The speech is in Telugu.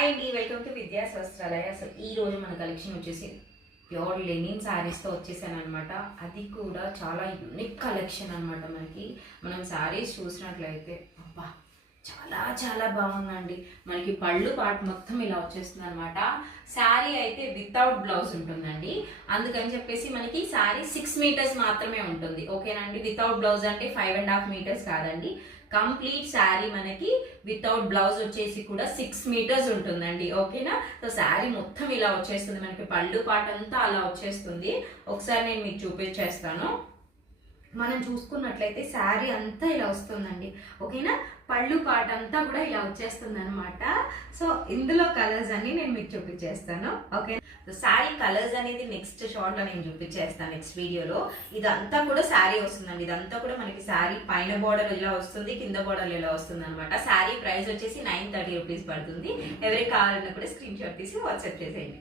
హాయ్ అండి, వెల్కమ్ టు విద్యా వస్త్రాలయ. అసలు ఈ రోజు మన కలెక్షన్ వచ్చేసి ప్యూర్ లెనిన్ శారీస్తో వచ్చేసాను అనమాట. అది కూడా చాలా యూనిక్ కలెక్షన్ అనమాట. మనం శారీస్ చూసినట్లయితే అబ్బా చాలా చాలా బాగుందండి. మనకి పళ్ళు పాటు మొత్తం ఇలా వచ్చేస్తుంది అనమాట. శారీ అయితే వితౌట్ బ్లౌజ్ ఉంటుందండి. అందుకని చెప్పేసి మనకి శారీ 6 మీటర్స్ మాత్రమే ఉంటుంది. ఓకేనండి, వితౌట్ బ్లౌజ్ అంటే 5.5 మీటర్స్ కాదండి. కంప్లీట్ శారీ మనకి వితౌట్ బ్లౌజ్ వచ్చేసి కూడా 6 మీటర్స్ ఉంటుందండి. ఓకేనా, సో శారీ మొత్తం ఇలా వచ్చేస్తుంది. మనకి పళ్ళు పాటు అంతా అలా వచ్చేస్తుంది. ఒకసారి నేను మీకు చూపించేస్తాను. మనం చూసుకున్నట్లయితే శారీ అంతా ఇలా వస్తుందండి. ఓకేనా, పళ్ళు పాట అంతా కూడా ఇలా వచ్చేస్తుంది అనమాట. సో ఇందులో కలర్స్ అన్ని నేను మీకు చూపించేస్తాను. ఓకే, సో శారీ కలర్స్ అనేది నెక్స్ట్ షార్ట్ లో నేను చూపించేస్తాను, నెక్స్ట్ వీడియోలో. ఇదంతా కూడా శారీ వస్తుందండి. ఇదంతా కూడా మనకి శారీ పైన బోర్డర్ ఇలా వస్తుంది, కింద బోర్డర్ ఇలా వస్తుంది అనమాట. శారీ ప్రైస్ వచ్చేసి 930 రూపీస్ పడుతుంది. ఎవరికి కావాలన్నా కూడా స్క్రీన్ షాట్ తీసి వాట్సాప్ చేసేయండి.